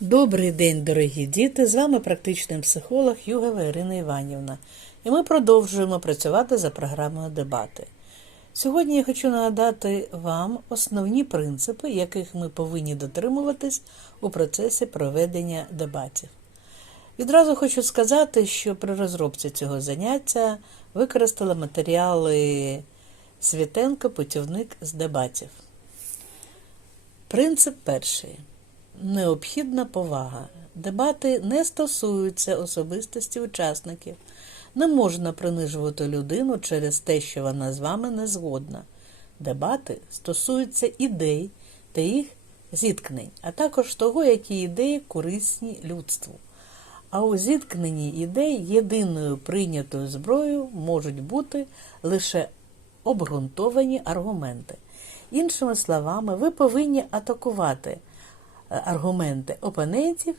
Добрий день, дорогі діти! З вами практичний психолог Югова Ірина Іванівна. І ми продовжуємо працювати за програмою дебати. Сьогодні я хочу нагадати вам основні принципи, яких ми повинні дотримуватись у процесі проведення дебатів. Відразу хочу сказати, що при розробці цього заняття використала матеріали Світенко Путівник з дебатів. Принцип перший. Необхідна повага. Дебати не стосуються особистості учасників. Не можна принижувати людину через те, що вона з вами не згодна. Дебати стосуються ідей та їх зіткнень, а також того, які ідеї корисні людству. А у зіткненні ідей єдиною прийнятою зброєю можуть бути лише обґрунтовані аргументи. Іншими словами, ви повинні атакувати аргументи опонентів,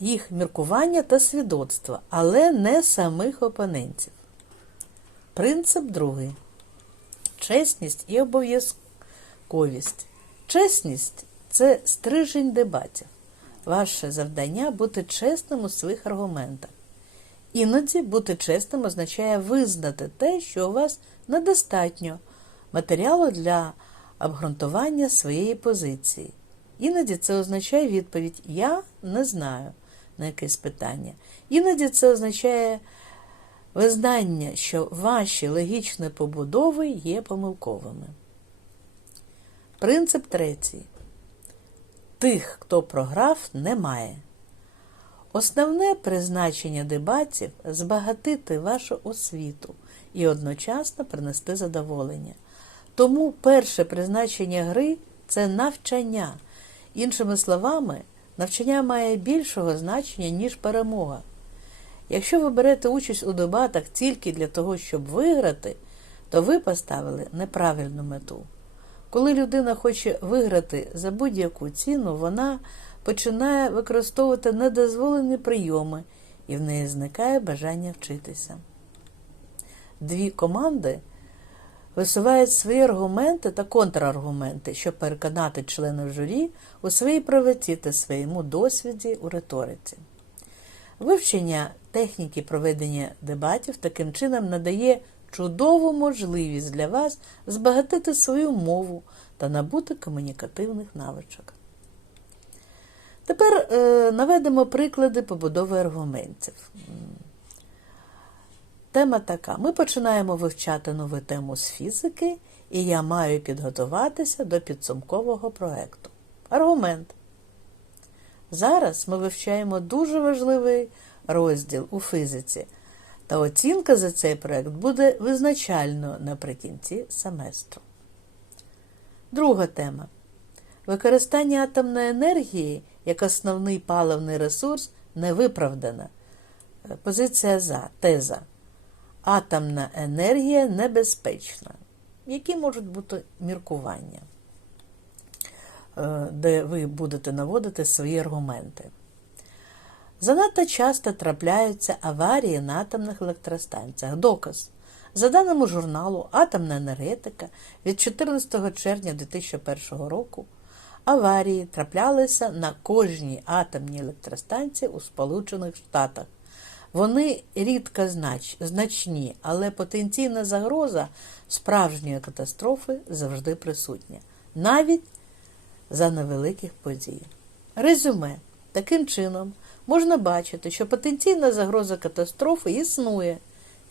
їх міркування та свідоцтва, але не самих опонентів. Принцип другий. Чесність і обов'язковість. Чесність це стрижень дебатів. Ваше завдання бути чесним у своїх аргументах. Іноді бути чесним означає визнати те, що у вас недостатньо матеріалу для обґрунтування своєї позиції. Іноді це означає відповідь Я не знаю на якесь питання. Іноді це означає визнання, що ваші логічні побудови є помилковими. Принцип третій. Тих, хто програв, немає. Основне призначення дебатів збагатити вашу освіту і одночасно принести задоволення. Тому перше призначення гри це навчання. Іншими словами, навчання має більшого значення, ніж перемога. Якщо ви берете участь у дебатах тільки для того, щоб виграти, то ви поставили неправильну мету. Коли людина хоче виграти за будь-яку ціну, вона починає використовувати недозволені прийоми, і в неї зникає бажання вчитися. Дві команди висувають свої аргументи та контраргументи, щоб переконати членів журі у своїй правоті та своєму досвіді у риториці. Вивчення техніки проведення дебатів таким чином надає чудову можливість для вас збагатити свою мову та набути комунікативних навичок. Тепер е, наведемо приклади побудови аргументів. Тема така: ми починаємо вивчати нову тему з фізики, і я маю підготуватися до підсумкового проєкту. Аргумент. Зараз ми вивчаємо дуже важливий розділ у фізиці, та оцінка за цей проєкт буде визначально наприкінці семестру. Друга тема. Використання атомної енергії як основний паливний ресурс не виправдана. Позиція за теза. Атомна енергія небезпечна. Які можуть бути міркування, де ви будете наводити свої аргументи? Занадто часто трапляються аварії на атомних електростанціях. Доказ. За даними журналу Атомна енергетика від 14 червня 2001 року аварії траплялися на кожній атомній електростанції у Сполучених Штатах. Вони рідко знач, значні, але потенційна загроза справжньої катастрофи завжди присутня, навіть за невеликих подій. Резюме. Таким чином, можна бачити, що потенційна загроза катастрофи існує,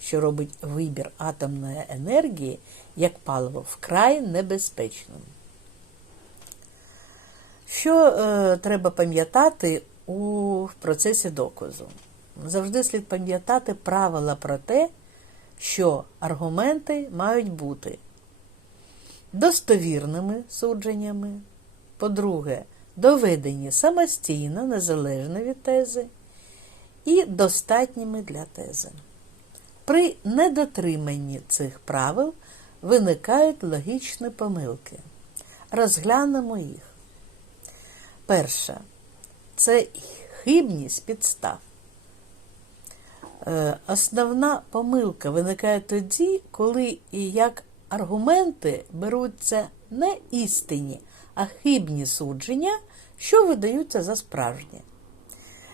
що робить вибір атомної енергії як паливо вкрай небезпечним. Що е, треба пам'ятати у процесі доказу? Завжди слід пам'ятати правила про те, що аргументи мають бути достовірними судженнями, по-друге, доведені самостійно, незалежно від тези, і достатніми для тези. При недотриманні цих правил виникають логічні помилки. Розглянемо їх. Перша це хибність підстав. Основна помилка виникає тоді, коли як аргументи беруться не істинні, а хибні судження, що видаються за справжні.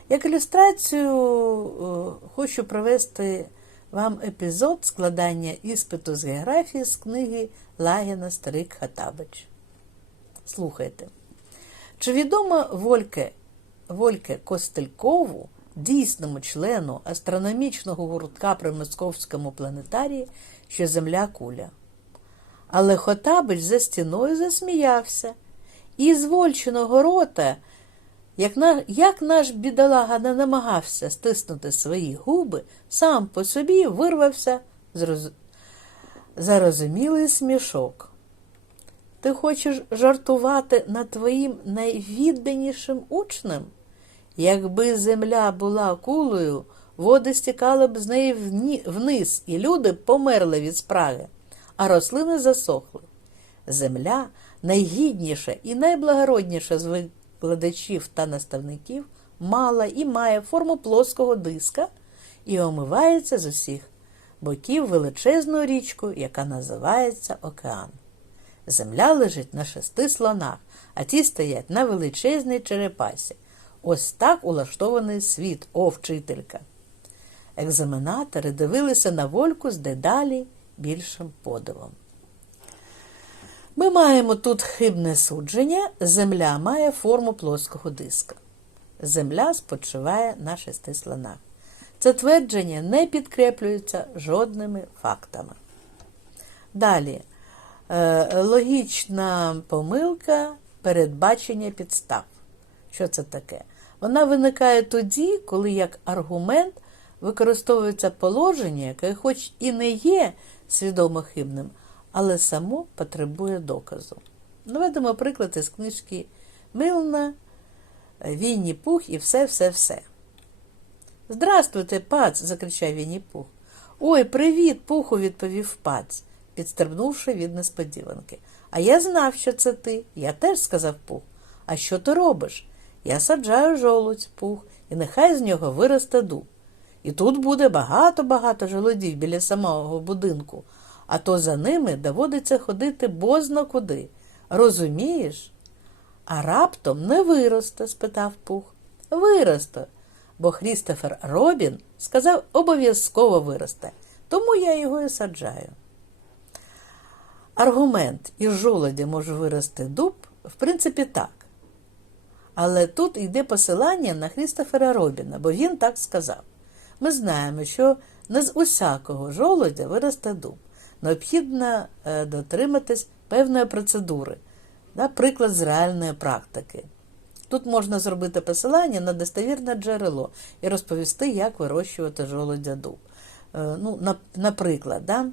Як ілюстрацію е, хочу привести вам епізод складання іспиту з географії з книги Лагіна Старик Хатабич. Слухайте. Чи відомо Вольке, Вольке Костелькову, дійсному члену астрономічного гуртка при Московському планетарії, що Земля куля? Але Хотабич за стіною засміявся, і з вольчиного рота, як, на, як наш бідолага не намагався стиснути свої губи, сам по собі вирвався зроз... зарозумілий смішок. Ти хочеш жартувати над твоїм найвідданішим учнем? Якби земля була кулею, води стікали б з неї вниз, і люди померли від спраги, а рослини засохли. Земля найгідніша і найблагородніша з викладачів та наставників мала і має форму плоского диска і омивається з усіх боків величезною річкою, яка називається океан. Земля лежить на шести слонах, а ті стоять на величезній черепасі. Ось так улаштований світ, о вчителька. Екзаменатори дивилися на вольку з дедалі більшим подивом. Ми маємо тут хибне судження, земля має форму плоского диска. Земля спочиває на шести слонах. Це твердження не підкріплюється жодними фактами. Далі. Е, Логічна помилка передбачення підстав. Що це таке? Вона виникає тоді, коли як аргумент використовується положення, яке хоч і не є свідомо хибним, але само потребує доказу. Наведемо приклад із книжки Милна, Вінні Пух і все-все-все. Здрастуйте, пац, закричав Вінні Пух. Ой, привіт, пуху, відповів пац, підстрибнувши від несподіванки. А я знав, що це ти. Я теж сказав пух. А що ти робиш? Я саджаю жолудь, пух, і нехай з нього виросте дуб. І тут буде багато-багато жолодів біля самого будинку, а то за ними доводиться ходити бозна куди. Розумієш? А раптом не виросте? спитав пух. Виросте, бо Хрістофер Робін сказав, обов'язково виросте, тому я його і саджаю. Аргумент із жолоді може вирости дуб, в принципі, так. Але тут йде посилання на Хрістофера Робіна, бо він так сказав. Ми знаємо, що не з усякого жолодя виросте дуб. Необхідно е, дотриматись певної процедури, да, приклад з реальної практики. Тут можна зробити посилання на достовірне джерело і розповісти, як вирощувати жолодя дуб. Е, ну, на- Наприклад, да,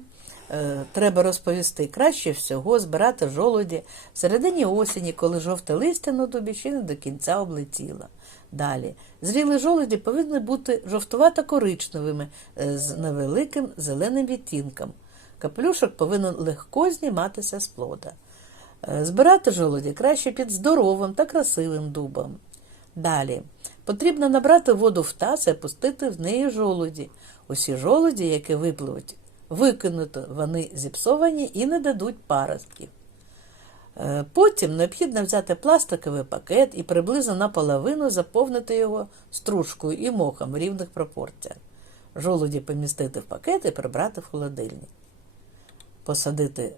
треба розповісти краще всього збирати жолоді в середині осені, коли жовте листя на дубі ще не до кінця облетіло. Далі. Зрілі жолоді повинні бути жовтувато-коричневими е, з невеликим зеленим відтінком. Капелюшок повинен легко зніматися з плода. Е, Збирати жолоді краще під здоровим та красивим дубом. Далі. Потрібно набрати воду в таз і пустити в неї жолоді. Усі жолоді, які випливуть, викинуто, вони зіпсовані і не дадуть паростків. Е, Потім необхідно взяти пластиковий пакет і приблизно наполовину заповнити його стружкою і мохом в рівних пропорціях. Жолуді помістити в пакет і прибрати в холодильник. Посадити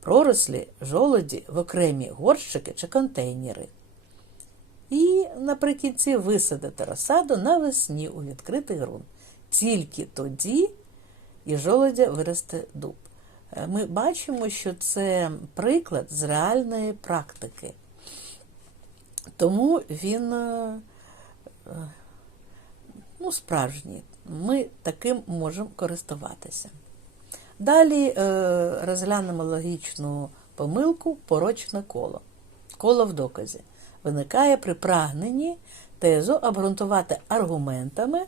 пророслі жолоді в окремі горщики чи контейнери. І наприкінці висадити розсаду навесні у відкритий ґрунт. Тільки тоді і жолодя виросте дуб. Е, Ми бачимо, що це приклад з реальної практики. Тому він е, е, ну, справжній. Ми таким можемо користуватися. Далі розглянемо логічну помилку порочне коло. Коло в доказі виникає при прагненні тезу обґрунтувати аргументами,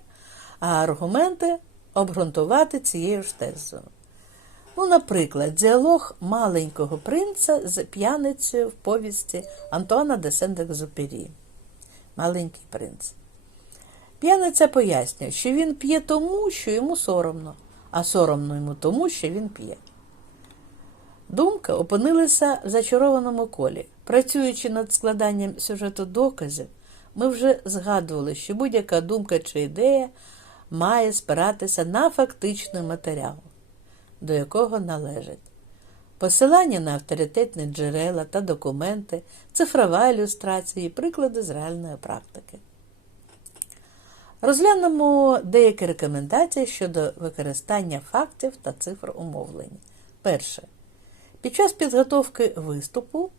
а аргументи обґрунтувати цією ж тезою. Ну, наприклад, діалог маленького принца з п'яницею в повісті Антуана де Сент-Екзупері. Маленький принц. П'яниця пояснює, що він п'є тому, що йому соромно, а соромно йому тому, що він п'є. Думка опинилася в зачарованому колі. Працюючи над складанням сюжету доказів, ми вже згадували, що будь-яка думка чи ідея має спиратися на фактичний матеріал, до якого належить посилання на авторитетні джерела та документи, цифрова ілюстрація і приклади з реальної практики. Розглянемо деякі рекомендації щодо використання фактів та цифр умовлення. Перше. Під час підготовки виступу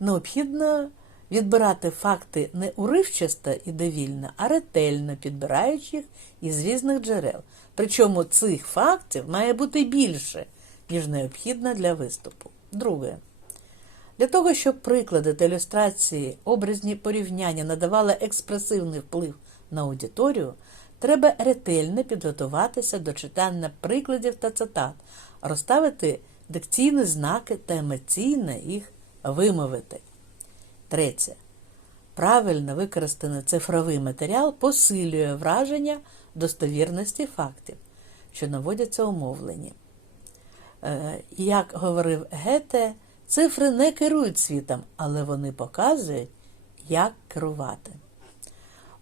необхідно відбирати факти не уривчасто і довільно, а ретельно підбираючи їх із різних джерел. Причому цих фактів має бути більше, ніж необхідно для виступу. Друге. Для того, щоб приклади та ілюстрації, образні порівняння надавали експресивний вплив на аудиторію, треба ретельно підготуватися до читання прикладів та цитат, розставити дикційні знаки та емоційно їх вимовити. Третє. Правильно використаний цифровий матеріал посилює враження достовірності фактів, що наводяться у мовленні. Е, Як говорив Гете, цифри не керують світом, але вони показують, як керувати.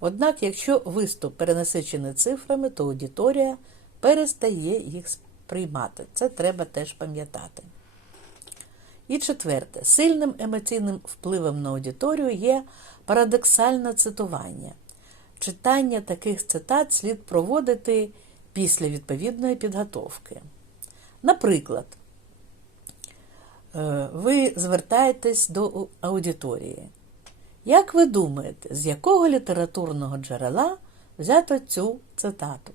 Однак, якщо виступ перенасичений цифрами, то аудиторія перестає їх сприймати. Це треба теж пам'ятати. І четверте, сильним емоційним впливом на аудиторію є парадоксальне цитування. Читання таких цитат слід проводити після відповідної підготовки. Наприклад, е, ви звертаєтесь до аудиторії. Як ви думаєте, з якого літературного джерела взято цю цитату?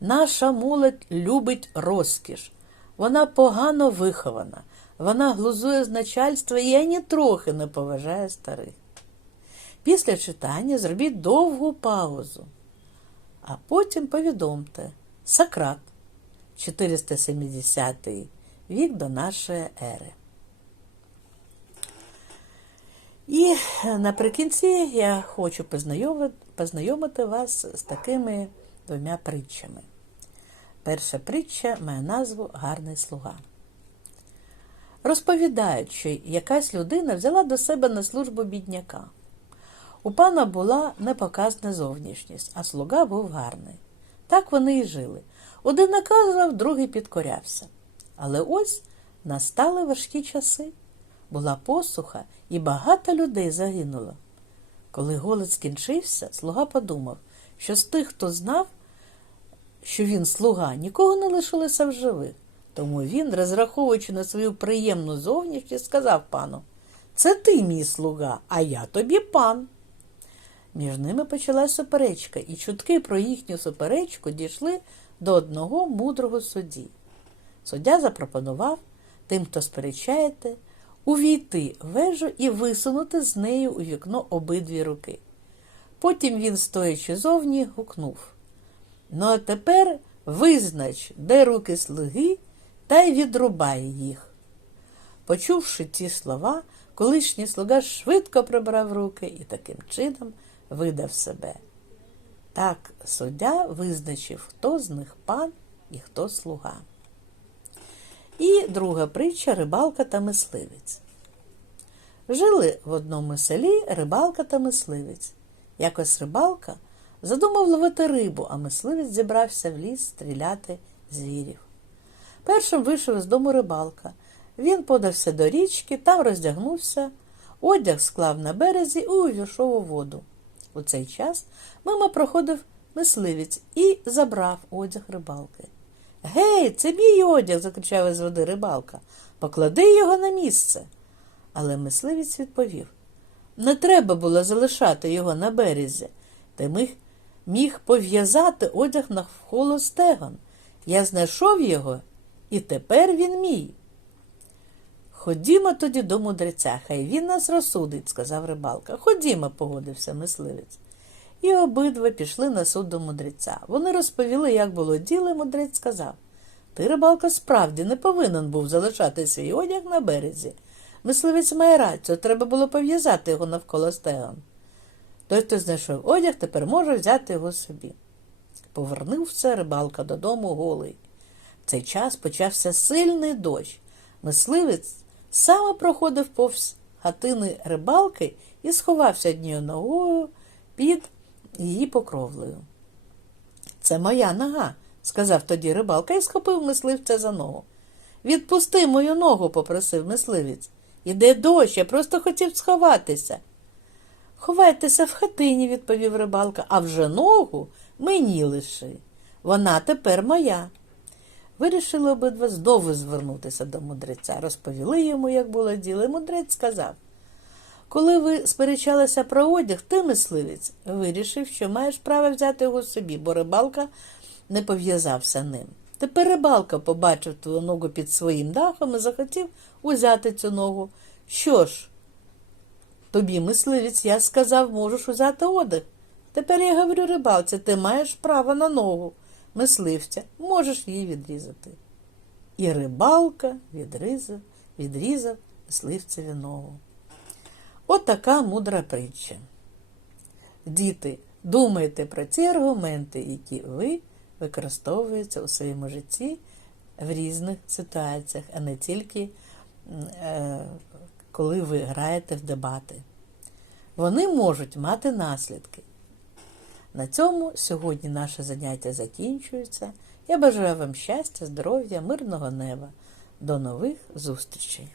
Наша молодь любить розкіш, вона погано вихована, вона глузує з начальства і ані трохи не поважає старих. Після читання зробіть довгу паузу, а потім повідомте Сократ, 470 вік до нашої ери. І наприкінці я хочу познайомити, вас з такими двома притчами. Перша притча має назву Гарний слуга. Розповідають, що якась людина взяла до себе на службу бідняка. У пана була непоказна зовнішність, а слуга був гарний. Так вони і жили. Один наказував, другий підкорявся. Але ось настали важкі часи. Була посуха, і багато людей загинуло. Коли голод скінчився, слуга подумав, що з тих, хто знав, що він слуга, нікого не лишилося в живих. Тому він, розраховуючи на свою приємну зовнішність, сказав пану Це ти, мій слуга, а я тобі пан. Між ними почалась суперечка, і чутки про їхню суперечку дійшли до одного мудрого судді. Суддя запропонував тим, хто сперечаєте, увійти в вежу і висунути з нею у вікно обидві руки. Потім він, стоячи зовні, гукнув Ну, а тепер визнач, де руки слуги, та й відрубай їх. Почувши ті слова, колишній слуга швидко прибрав руки і таким чином видав себе. Так суддя визначив, хто з них пан і хто слуга. І друга притча рибалка та мисливець. Жили в одному селі рибалка та мисливець. Якось рибалка задумав ловити рибу, а мисливець зібрався в ліс стріляти звірів. Першим вийшов з дому рибалка. Він подався до річки, там роздягнувся, одяг склав на березі і увійшов у воду. У цей час мимо проходив мисливець і забрав одяг рибалки. Гей, це мій одяг, закричав із води рибалка. Поклади його на місце. Але мисливець відповів не треба було залишати його на березі, ти міг, міг пов'язати одяг навколо стегон. Я знайшов його, і тепер він мій. Ходімо тоді до мудреця, хай він нас розсудить, сказав рибалка. Ходімо, погодився мисливець. І обидва пішли на суд до мудреця. Вони розповіли, як було діло, і мудрець сказав Ти, рибалка, справді не повинен був залишати свій одяг на березі. Мисливець має рацію, треба було пов'язати його навколо стегон. Той, хто знайшов одяг, тепер може взяти його собі. Повернувся рибалка додому голий. Цей час почався сильний дощ. Мисливець саме проходив повз хатини рибалки і сховався однією ногою під її покровлею. Це моя нога, сказав тоді рибалка і схопив мисливця за ногу. Відпусти мою ногу, попросив мисливець. Іде дощ, я просто хотів сховатися. Ховайтеся в хатині, відповів рибалка, а вже ногу мені лиши. Вона тепер моя. Вирішили обидва знову звернутися до мудреця. Розповіли йому, як було діло, і мудрець сказав. Коли ви сперечалися про одяг, ти, мисливець, вирішив, що маєш право взяти його собі, бо рибалка не пов'язався ним. Тепер рибалка побачив твою ногу під своїм дахом і захотів узяти цю ногу. Що ж, тобі, мисливець, я сказав, можеш узяти одяг. Тепер я говорю рибалці, ти маєш право на ногу мисливця, можеш її відрізати. І рибалка відрізав, відрізав мисливцеві ногу. От така мудра притча. Діти, думайте про ці аргументи, які ви використовуєте у своєму житті в різних ситуаціях, а не тільки е, коли ви граєте в дебати. Вони можуть мати наслідки. На цьому сьогодні наше заняття закінчується. Я бажаю вам щастя, здоров'я, мирного неба. До нових зустрічей!